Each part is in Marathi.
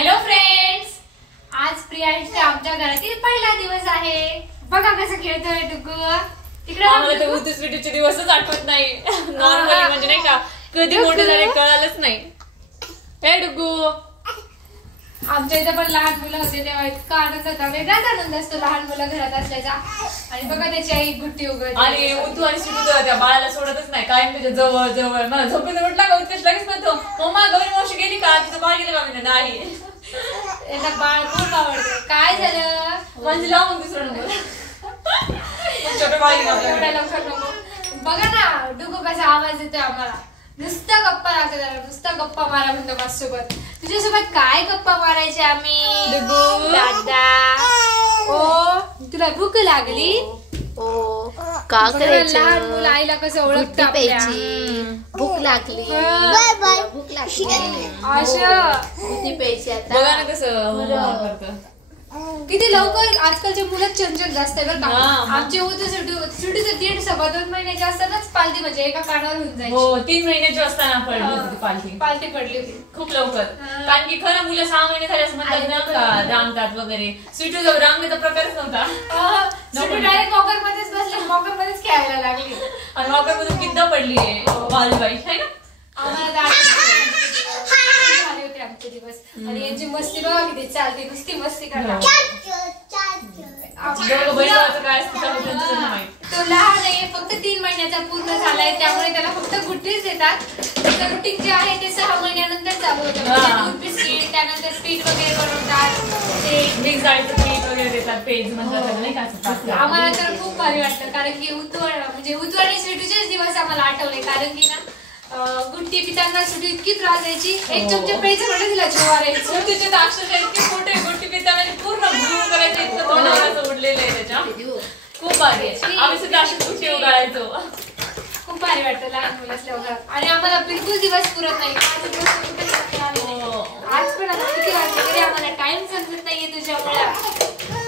हॅलो फ्रेंड्स, आज प्रियांशचा आमच्या घरातील पहिला दिवस आहे. बघा कसं खेळतोय डुगू. तिकडे आम्हाला तर उतूस विटूचे दिवसच आठवत नाही. नॉर्मली म्हणजे नाही का, कधी मोठे झाले कळालंच नाही. हे डुगू, आमच्या इथे पण लहान मुलं होते तेव्हा इतका आनंद होता. वेगळाच आनंद असतो लहान मुलं घरात असल्याचा. आणि बघा त्याची आई गुट्टी उघडते आणि उतू आणि सिटू त्या बाळाला सोडतच नाही, कायम त्याच्या जवळ जवळ. मला झोपेत म्हटलं का उत्कर्ष लगेच म्हणतो, मम्मा गौरी मावशी गेली का, तिचं बाळ गेलं का? म्हणजे नाही, याला बाळ खूप आवडतं. काय झालं म्हणजे लावून दुसरं नंबर छोटं बाळ एवढ्या लवकर नको. बघा ना डुगू कसा आवाज येतोय आम्हाला. नुसता गप्पा लागतो त्याला, नुसता गप्पा मारा म्हणतो माझ्यासोबत. तुझ्यासोबत काय गप्पा मारायचे आम्ही दादा? ओ तुला भूक लागली? ओ का करायचं? लहान मुलं आईला कसं ओळखतं भूक लागली, भूक लागली असं गुट्टी प्यायची. आता बघा ना कसं करतं. किती लवकर आजकालचे मुलं चंचल जास्त आहे बरं का. आमचे होते सुटीचं 1.5-2 महिन्याचे असतानाच पालती म्हणजे एका कानावर होऊन जायची. हो, 3 महिन्याची असताना पडली होती पालती पडली होती खूप लवकर. कारण की खरं मुलं 6 महिने झाले असं म्हणतात ना का रांगतात वगैरे. स्वीटू जवळ रांगण्याचा प्रकारच नव्हता. सुटी डायरेक्ट वॉकर मध्येच बसले, वॉकर मध्येच खेळायला लागली आणि वॉकर मधून किद्दा पडली वालीबाई है ना. आम्हाला होते आमचे दिवस. आणि यांची मस्ती बघा किती चालते, नुसती मस्ती करतात. तो लहान आहे, फक्त 3 महिन्याचा पूर्ण झालाय, त्यामुळे त्याला फक्त गुट्टीच देतात. त्याचं रुटीन जे आहे ते 6 महिन्यानंतर चालू होतं. दूध बिस्किट, त्यानंतर पीठ वगैरे बनवतात, ते मिक्स डाळीचं पीठ वगैरे देतात, पेज म्हणतात नाही का. आम्हाला तर खूप भारी वाटतं. कारण की उतू आणि स्वीटूचेच दिवस आम्हाला आठवले. कारण की ना गुट्टी पिताना सुटी इतकी त्रास द्यायची. एक चमचे प्यायचं म्हटलं तिला जीवावर यायचं. तुझे अक्षर इतके मोठे गुट्टी पिताना पूर्ण ग्लू करायचं, इतकं तोंडावर उडलेलं आहे त्याच्या. खूप भारी आहे. आम्ही सुद्धा अशीच गुट्टी उगाळायचो. खूप भारी वाटतं लहान मुलं असल्यावर. आणि आम्हाला बिलकुल दिवस पुरत नाही. आज पण आता किती वाजले तरी आम्हाला टाइम समजत नाहीये तुझ्यामुळे.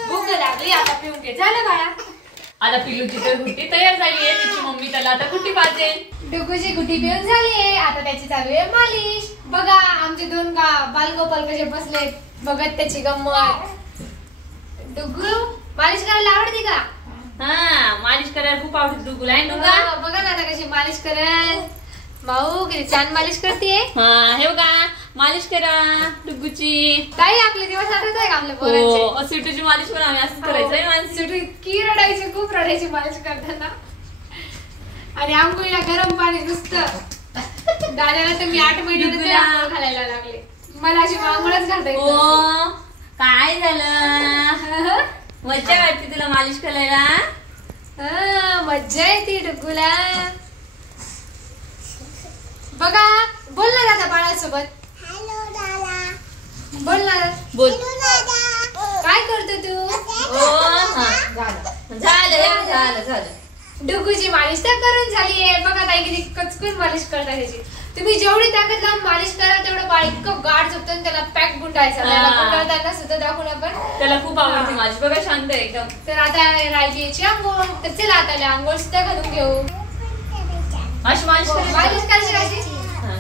भूक लागली, आता पिऊन घे. झालं बाळा, आता पिलूची तर गुट्टी तयार झाली आहे. तिची मम्मी त्याला आता गुट्टी पाजते. डुगूची गुट्टी पिऊन झालीये, आता त्याची चालू आहे मालिश. बघा आमचे 2 बालगोपाल कसे बसले बघत त्याची गंमत. डुगू मालिश करायला आवडते का? हा, मालिश करायला खूप आवडते डुगूला. बघा ना आता कशी मालिश करत. भाऊ किती छान मालिश करते. हा, हे बघा मालिश करा डुगूची. काही आपले दिवस आठवत आहे का आपल्या पोरांचे? सिटूची मालिश पण आम्ही असंच करायचंय. सिटू इतकी रडायची, खूप रडायची मालिश करताना. आणि आंघोळीला गरम पाणी नुसतं. दादाला तर मी 8 महिन्यानंतर आंघोळ घालायला लागले. मला अशी आंघोळच घालता येत नव्हती. काय झालं? मज्जा वाटते तुला मालिश करायला? मज्जा येते डुगूला. बघा बोल ना दादा बाळासोबत. बोल ना, बोल. काय करतो तू? झालं. डुगूची मालिश तर करून झालीये. बघा ताई किती कचकून मालिश करता त्याची. तुम्ही जेवढी ताकद लावून मालिश कराल तेवढं बाळ इतकं गाढ झोपतं. त्याला पॅक गुंडायचा. त्याला सुद्धा दाखवून आपण. त्याला खूप आवडते मालिश. बघा शांत आहे एकदम. तर आता राहिली याची आंघोळ. तर चला आता आंघोळ सुद्धा घालून घेऊ. अशी मालिश करायची कशी?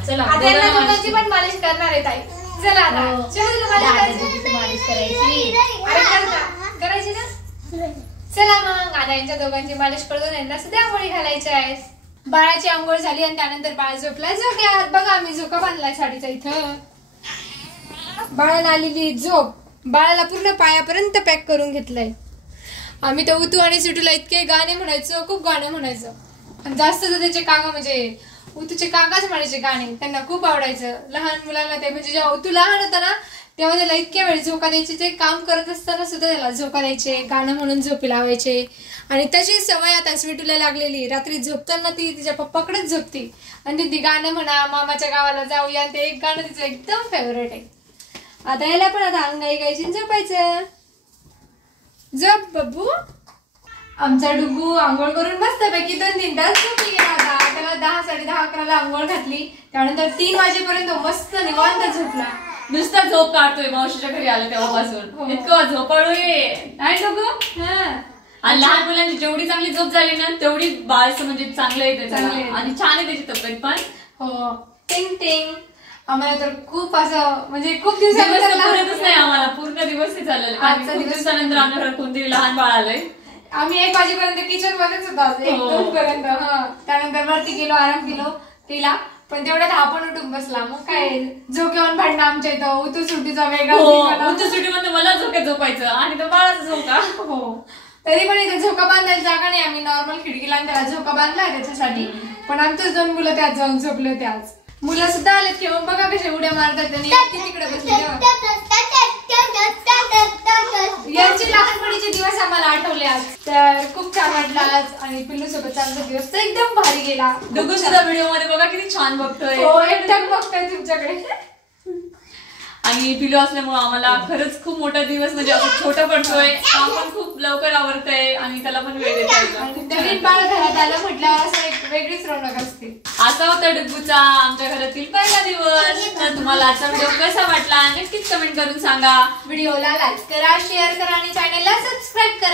चला आता यांना दोघांची पण मालिश करणार आहे ताई. चला आता मालिश करायची. करायची ना. चला मग आता यांच्या दोघांची मालिश करून यांना सुद्धा आंघोळी घालायच्या आहेत. बाळाची आंघोळ झाली आणि त्यानंतर बाळ झोपलाय झोक्यात. बघा आम्ही झोका बांधलाय साडीचा इथं. बाळाला आलेली झोप. बाळाला पूर्ण पायापर्यंत पॅक करून घेतलंय. आम्ही तर उतू आणि सिटूला इतके गाणे म्हणायचो, खूप गाणे म्हणायचो. आणि जास्त तर त्याचे काका म्हणजे उतूचे काकाच म्हणायचे गाणे. त्यांना खूप आवडायचं. लहान मुलांना ते म्हणजे जेव्हा उतू लहान होता ना तेव्हा त्याला इतक्या वेळ झोका द्यायचे. ते काम करत असताना सुद्धा त्याला झोका द्यायचे, गाणं म्हणून झोपी लावायचे. आणि तशी सवय आता स्वीटूला लागलेली. रात्री झोपताना ती तिच्या पप्पाकडेच झोपती आणि ती गाणं म्हणा, मामाच्या गावाला जाऊया, ते एक गाणं तिचं एकदम फेवरेट आहे. आता याला पण आता अंगाई गायची झोपायचं. झोप बब्बू. आमचा डुगू आंघोळ करून मस्तपैकी 2-3 तास झोपी गेला होता. त्याला 10-10:30 अंघोळ घातली. त्यानंतर 3 वाजेपर्यंत मस्त निवांत झोपला. नुसता झोप काढतोय मावशीच्या घरी आलं तेव्हापासून. इतकं झोपाळू आहे नाही डुगू. आणि लहान मुलांची जेवढी चांगली झोप झाली ना तेवढी बाळचं म्हणजे चांगलं येते आणि छान आहे त्याची तब्येत पण. हो टिंग टिंग. आम्हाला तर खूप असं म्हणजे खूप दिवस दिवसानंतर पुरतच नाही आम्हाला, पूर्ण दिवसही चाललेला. आजचा दिवस दिवसानंतर आमच्या घरात कोणतरी लहान बाळ आलंय. आम्ही 1 वाजेपर्यंत किचन मध्येच होतो आज, 1-2 पर्यंत. त्यानंतर वरती गेलो, आराम केलो तिला. पण तेवढ्यात हा पण उठून बसला. मग काय झोक्यावर भांडणं आमच्या इथं, उतू-सुटीचा वेगळा सुट्टीमध्ये मला झोक्यात झोपायचं आणि तो बाळाचा झोका. हो, तरी पण इथे झोका बांधायला जागा नाही. आम्ही नॉर्मल खिडकीला त्याला झोका बांधला त्याच्यासाठी. पण आमचेच 2 मुलं त्यात जाऊन झोपले होते आज. मुलं सुद्धा आलेत खेळून, बघा कसे उड्या मारतात त्यांनी. तिकडे बसले यांचे लहानपणीचे दिवस आम्हाला आठवले आज. तर खूप छान वाटलं आज. आणि पिल्लू सोबत आमचा दिवस तर एकदम भारी गेला. डुगू सुद्धा व्हिडिओ मध्ये बघा किती छान बघतोय. हो, एकदम बघतोय तुमच्याकडे. आणि पिलू असल्यामुळे आम्हाला खरंच खूप मोठा दिवस म्हणजे असं छोटा पडतोय. आपण खूप लवकर आवरतोय आणि त्याला पण वेळ देता येतो. नवीन बाळ घरात आलं म्हटल्यावर असं एक वेगळीच रौनक असते. असा होता डुग्गूचा आमच्या घरातील पहिला दिवस. तर तुम्हाला आजचा व्हिडिओ कसा वाटला नक्कीच कमेंट करून सांगा. व्हिडिओला लाईक करा, शेअर करा आणि चॅनलला सबस्क्राईब करा.